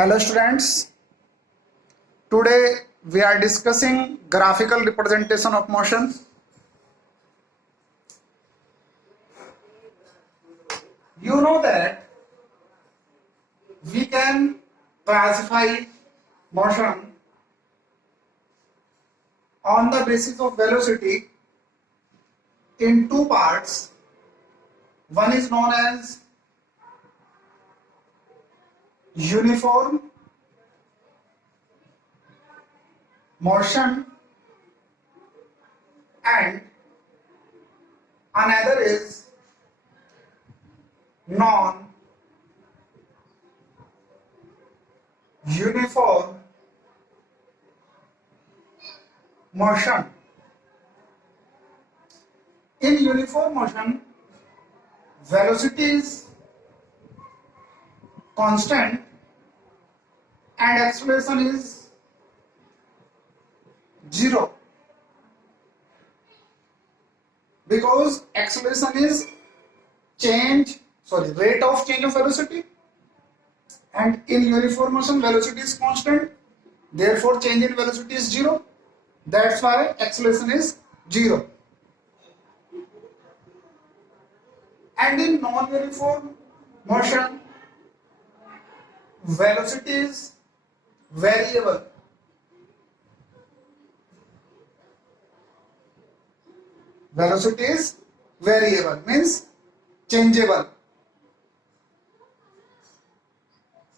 Hello students, today we are discussing graphical representation of motion. You know that we can classify motion on the basis of velocity in two parts. One is known as uniform motion and another is non-uniform motion. In uniform motion, velocity is constant and acceleration is zero, because acceleration is rate of change of velocity, and in uniform motion velocity is constant, therefore change in velocity is zero. That's why acceleration is zero. And in non-uniform motion, velocity is variable. Velocity is variable means changeable,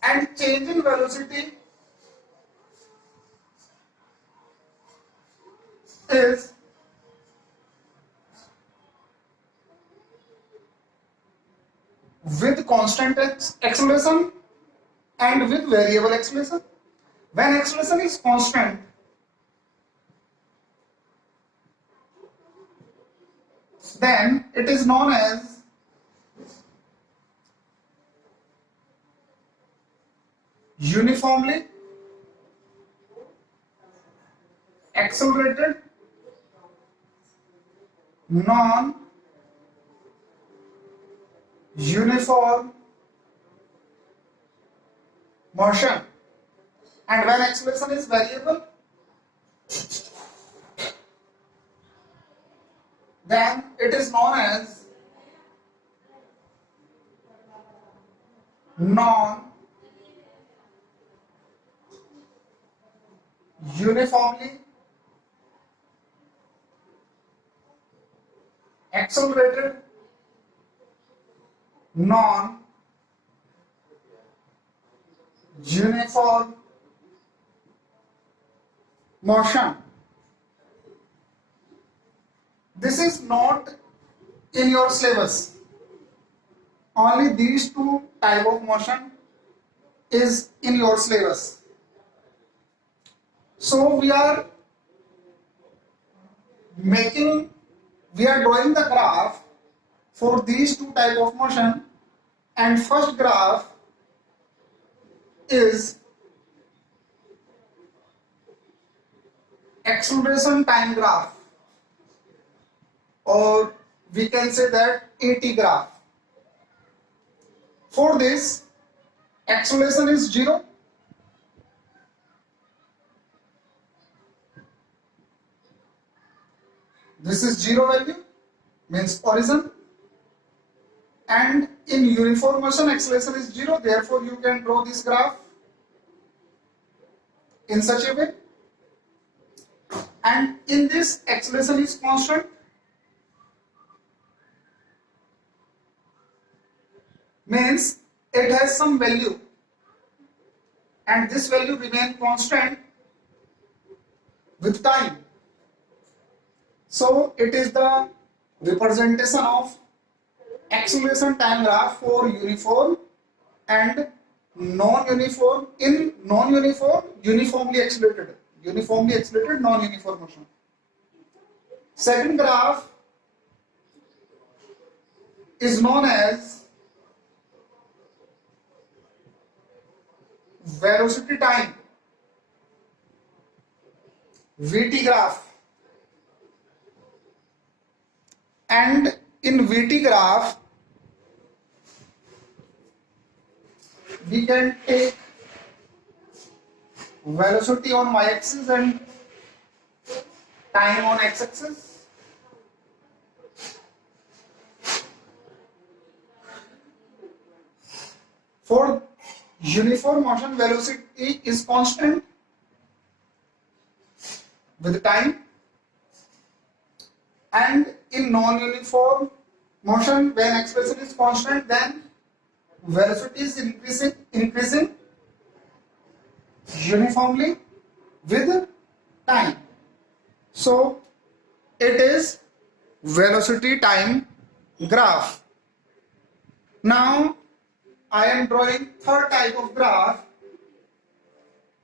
and change in velocity is with constant acceleration and with variable acceleration. When acceleration is constant, then it is known as uniformly accelerated non-uniform motion. And when acceleration is variable, then it is known as non-uniformly accelerated non-uniform motion. This is not in your syllabus. Only these two type of motion is in your syllabus. So we are drawing the graph for these two type of motion, and first graph is acceleration time graph, or we can say that AT graph. For this, acceleration is zero, this is zero value, means origin, and in uniform motion acceleration is zero, therefore you can draw this graph in such a way. And in this, acceleration is constant, means it has some value, and this value remain constant with time. So it is the representation of acceleration time graph for uniform and non-uniform. In non-uniform, uniformly accelerated, non-uniform motion. Second graph is known as velocity time, VT graph. And in VT graph, we can take velocity on y-axis and time on x-axis. For uniform motion, velocity is constant with time, and in non-uniform motion, when expression is constant, then velocity is increasing uniformly with time. So it is velocity time graph. Now I am drawing third type of graph,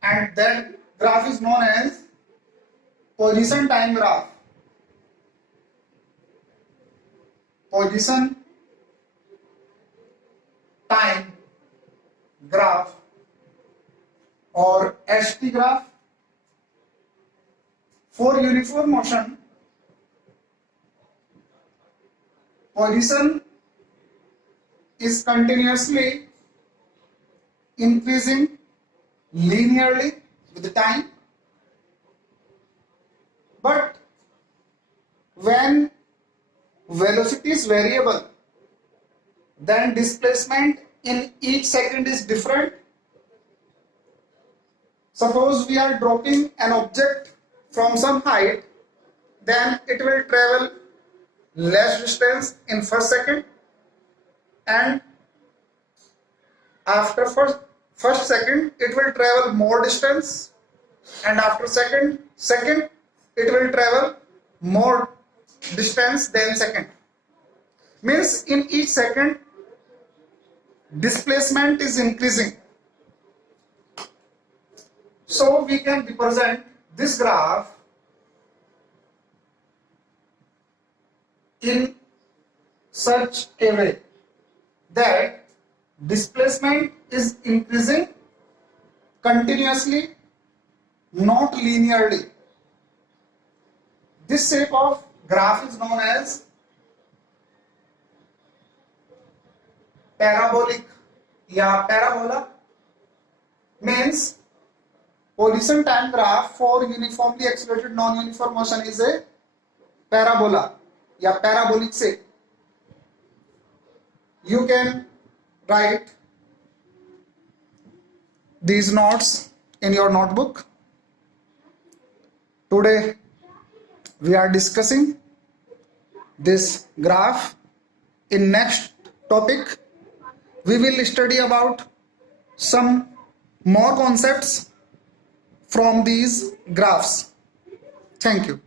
and that graph is known as position time graph. Position time graph or ST graph. For uniform motion, position is continuously increasing linearly with time, but when velocity is variable, then displacement in each second is different. Suppose we are dropping an object from some height, then it will travel less distance in first second, and after first second it will travel more distance, and after second it will travel more distance than second. Means in each second displacement is increasing. So we can represent this graph in such a way that displacement is increasing continuously, not linearly. This shape of graph is known as parabolic या parabola. Means position time graph for uniformly accelerated non-uniform motion is a parabola या parabolic shape. You can write these notes in your notebook. Today we are discussing this graph. In next topic we will study about some more concepts from these graphs. Thank you.